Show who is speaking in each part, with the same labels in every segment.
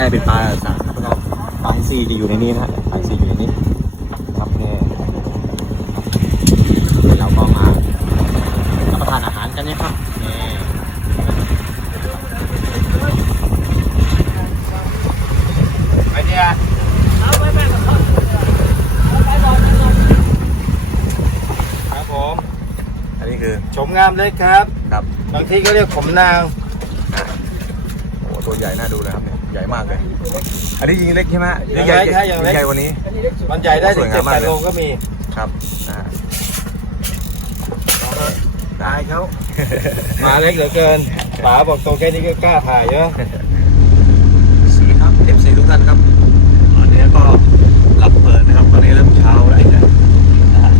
Speaker 1: ล้ๆเป็นปลาสาแล้วก็ปลาอินทรีจะอยู่ในนี้นะฮะปลาอินทรีอยู่ในนี้ครับเนี่ยเดี๋ยวเราก็มารับประทานอาหารกันนะครับนี่ไปเนี่ยครับผม อันนี้คือ
Speaker 2: ชมงามเลยครับ
Speaker 1: ครับ
Speaker 2: บางทีก็เรียกขมนาง
Speaker 1: โอ้ตัว ใหญ่น่าดูเลยครับเนี่ยใหญ่มากเลย อันนี้ยิงเล็กใช่ไหมหรือ
Speaker 2: ยัง
Speaker 1: ใหญ่
Speaker 2: เล็กฮะยังเล็ก
Speaker 1: ใหญ่กว่านี้
Speaker 2: มันใหญ่ได้ถึง
Speaker 1: สวย
Speaker 2: เจ็
Speaker 1: งา
Speaker 2: ด
Speaker 1: มมา
Speaker 2: แป
Speaker 1: ก
Speaker 2: ด
Speaker 1: เลย
Speaker 2: โลก็มี
Speaker 1: ครับอ่า
Speaker 2: ตายเขาหมาเล็กเหลือเกินป๋าบอกตัวแค่นี้ก็กล้าถ่ายเยอะ
Speaker 1: สีครับเอฟซีทุกท่านครับตอนนี้ก็หลับเพลินนะครับ ตอนนี้เริ่มเช้าแล้วนะนะฮะ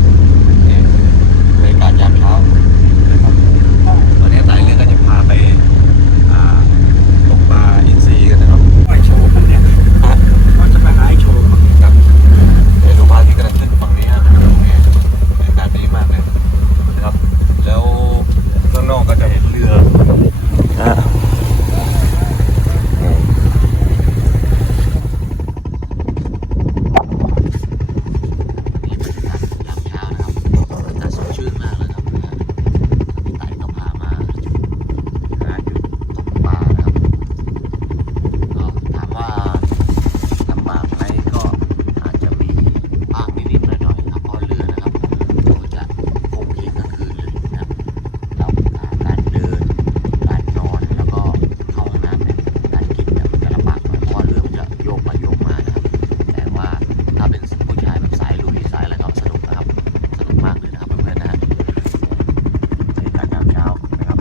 Speaker 1: นี่คือบรรยากาศยามเช้านะครับตอนนี้สายเรือก็จะพาไปอ่าตกปลาอินทรีกันนะครับ
Speaker 2: ไปโชว์กันเนี่ย
Speaker 1: อะ
Speaker 2: เขาจะไปหาไอ้โชว์
Speaker 1: ครับเดี๋ยวดูพระอาทิตย์กำลังขึ้นฝั่งนี้ครับนี่บรรยากาศดีมากเลยนะครับ แล้วข้างนอกก็จะเห็นเรืออ่า นี่บรรยากาศยามเช้านะครับบรรยากาศสดชื่นมากเลยครับนะพี่ไต่ก็พามาหาจุดตกปลานะครับก็ถามว่าลำบากไหมก็อาจจะมีบ้างนิดๆหน่อยๆครับเพราะเรือนะครับก็จะคงที่กลางคืนเลยนะครับแล้วการเดินการนอนแล้วก็เข้าห้องน้ำเนี่ยการกินเนี่ยมันจะลำบากหน่อยเพราะว่าเรือมันจะโยกไปโยกมานะครับ แต่ว่าถ้าเป็นผู้ชายแบบสายลุยสายอะไรก็สนุกนะครับ สนุกมากเลยนะครับเพื่อนๆนะฮะบรรยากาศยามเช้านะครับ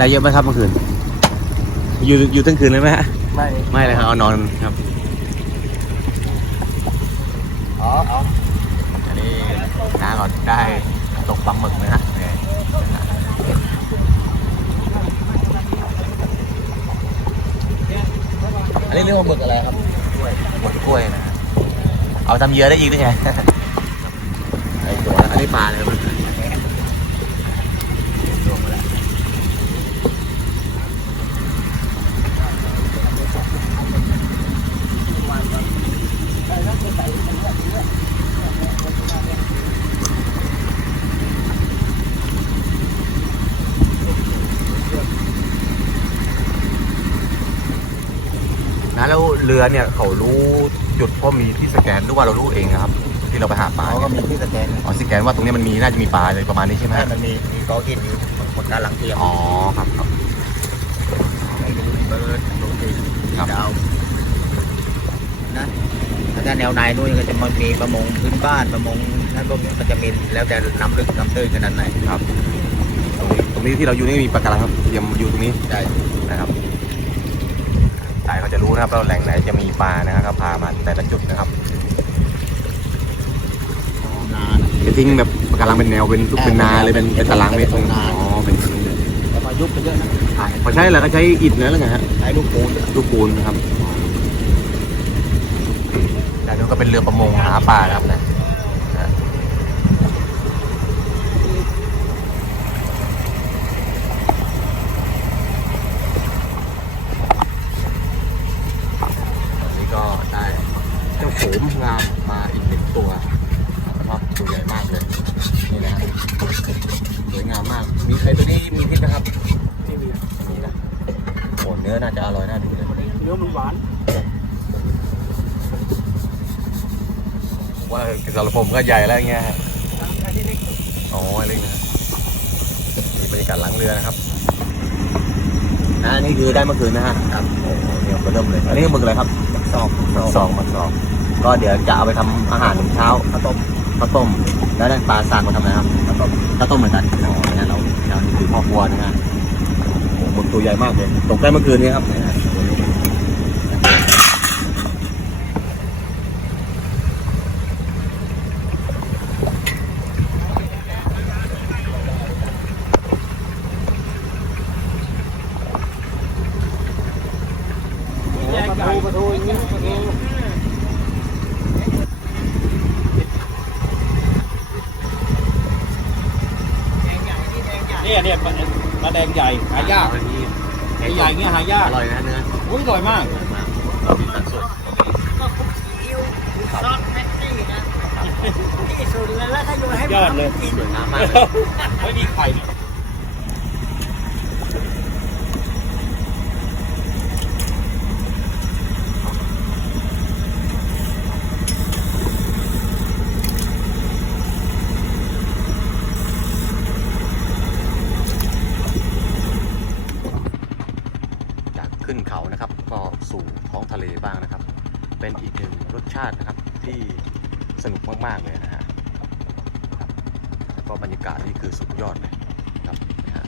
Speaker 1: ได้เยอะไหมครับเมื่อคืน อยู่อยู่ตั้งคืนเลยไหมฮะ
Speaker 2: ไม่
Speaker 1: ไม่เลยครับ เอานอนครับ
Speaker 2: อ๋อเอา
Speaker 1: อันนี้น้าก่อนได้ตกปลาหมึกนะฮะเนี่ยอันนี้เรียกว่าหมึกอะไรครับหมึกกล้วยนะฮะเอาทำเหยื่อได้อีกด้วยไงไอตัว อันนี้ปลาเลยครับตัวมาแล้วนะแล้ว เรือเนี่ยเขารู้จุดเพราะมีที่สแกนหรือว่าเรารู้เองนะครับ ที่เราไปหาปลา
Speaker 2: เขาก็
Speaker 1: เนี่ย
Speaker 2: มีที่สแกน
Speaker 1: อ๋อสแกนว่าตรงนี้มันมีน่าจะมีปลาอะไรประมาณนี้ใช่ไหม
Speaker 2: ใช่มันมีมีกอกินอยู่บนด้านหลังเตียง
Speaker 1: อ๋อครับครับ
Speaker 2: ให้ดูเบิร์ดดูดิ
Speaker 1: ครับ
Speaker 2: ดาวนะถ้าแนวในนู่นก็จะมันมีประมงพื้นบ้านประมงนั่นพวกนี้ก็จะมีแล้วแต่น้ำลึกน้ำตื้นขนาดไหน
Speaker 1: ครับ ตรงนี้ตรงนี้ที่เราอยู่นี่มีปลาการังครับเตรียมอยู่ตรงนี้
Speaker 2: ใช่
Speaker 1: นะครับสายเขาจะรู้นะครับว่าแหล่งไหนจะมีปลานะครับก็พามาแต่ละจุดนะครับ
Speaker 2: นา
Speaker 1: จะทิ้งแบบปลาการังเป็นแนวเป็นเป็นนาเลยเป็นเป็นตารางเมตรตรงอ๋อเป็น
Speaker 2: แล้วมายุบไปเยอะนะ
Speaker 1: พอใช้แล้วก็ใช้อิฐนะแล้วไงฮะ
Speaker 2: ใช้ลูกปูน
Speaker 1: ลูกปูนนะครับด้านนู้นก็เป็นเรือประมงหาปลานะครับนะนะตอนนี้ก็ได้เจ้าโขมงามมาอีกหนึ่งตัวนะครับตัวใหญ่มากเลย นี่นะฮะสวยงามมาก มีใครตัวนี้มีพิษนะครับ
Speaker 2: ที่มี
Speaker 1: มีนะโหเนื้อน่าจะอร่อยน่าดูเลย
Speaker 2: เนื้อมันหวาน
Speaker 1: ว่าสำหรับผมก็ใหญ่แล้วอย่างเงี้ยฮะอ๋อเล็กนะนี่บรรยากาศหลังเรือนะครับนะอันนี่คือได้เมื่อคืนนะฮะครับโอ้โหเนี่ยเริ่มเลย อันนี้หมึกอะไรครับ
Speaker 2: สอบ
Speaker 1: หมึกสองหมึกสองก็เดี๋ยวจะเอาไปทำอาหารเช้า
Speaker 2: ข้าวต้ม
Speaker 1: ข้าวต้ม แล้วนั่นปลาซากมาทำอะไรครับ
Speaker 2: ข้าวต้ม
Speaker 1: ข้าวต้มเหมือนกันอ๋อเนี่ยเราเรานี่คือพ่อครัวนะฮะโอ้โหหึกตัวใหญ่มากเลยตกได้เมื่อคืนนี้ครับเนี่ยเนี่ย
Speaker 3: ปลาแดงใหญ่หายาก ใหญ่เงี้ยหายาก
Speaker 1: อร่อยนะเนื้อ
Speaker 3: อุ้ยอร่อยมาก
Speaker 1: อร่อยมากเรามีสัดส่วน
Speaker 4: ซอสแม็กซี่นะที่สุดเลยแล้วถ้าอยู่ให้
Speaker 3: ยอดเลย
Speaker 4: กิน
Speaker 1: สวยงามมากเลย
Speaker 3: ไม่มีไข่เนี่ย
Speaker 1: จากขึ้นเขานะครับ ก็สู่ ท้องทะเลบ้างนะครับ เป็นอีกหนึ่งรสชาตินะครับที่สนุกมากๆเลยนะฮะแล้วก็บรรยากาศนี่คือสุดยอดเลยครับนะฮะ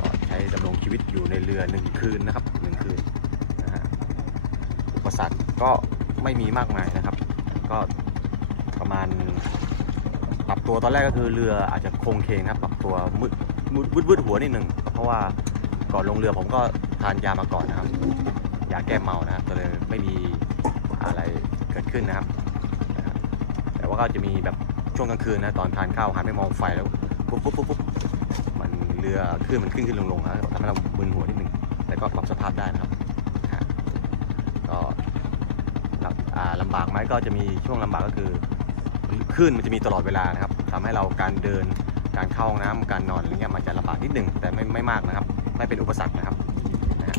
Speaker 1: ก็ใช้ดำรงชีวิตอยู่ในเรือหนึ่งคืนนะครับหนึ่งคืนนะฮะอุปสรรคก็ไม่มีมากมายนะครับ ก็ประมาณปรับตัวตอนแรกก็คือเรืออาจจะโครงเคงครับปรับตัวมืดมืดวืดหัวนิดหนึ่งเพราะว่าก่อนลงเรือผมก็ทานยามาก่อนนะครับ ยาแก้เมานะครับก็เลยไม่มีอะไรเกิดขึ้นนะครับ แต่ว่าก็จะมีแบบช่วงกลางคืนนะตอนทานข้าวหันไปมองไฟแล้วปุ๊บปุ๊บปุ๊บปุ๊บมันเรือขึ้นมันขึ้นขึ้นลงลงนะทำให้เรามึนหัวนิดหนึ่งแต่ก็ปรับสภาพได้นะครับก็ลำบากไหมก็จะมีช่วงลำบากก็คือคลื่นมันจะมีตลอดเวลานะครับทำให้เราการเดินการเข้าห้องน้ำการนอนอะไรเงี้ยมันจะลำบากนิดหนึ่งแต่ไม่ไม่มากนะครับ ไม่เป็นอุปสรรคนะครับนะฮะ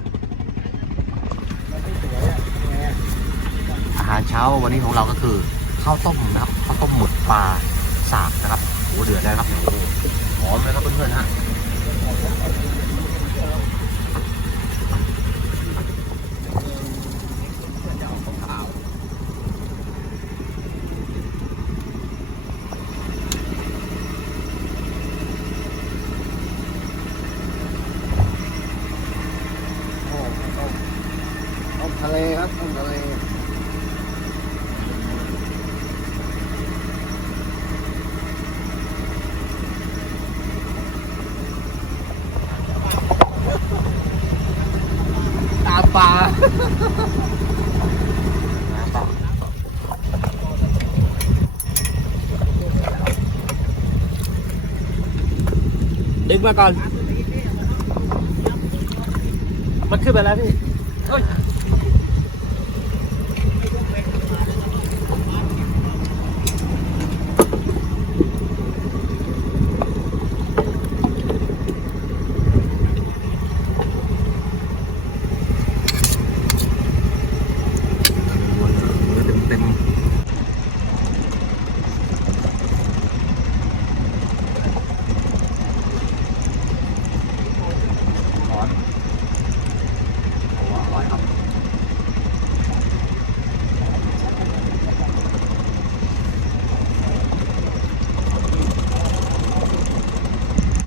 Speaker 1: อาหารเช้าวันนี้ของเราก็คือข้าวต้มนะครับข้าวต้มหมดปลาสากนะครับโอ้เดือดแล้วครับโอ้หอมเลยครับเพื่อนๆฮะ
Speaker 4: ต้มทะเลครับต้มทะเล
Speaker 3: ตาปลา ดึงมาก่อน มันขึ้นไปแล้วพี่เฮ้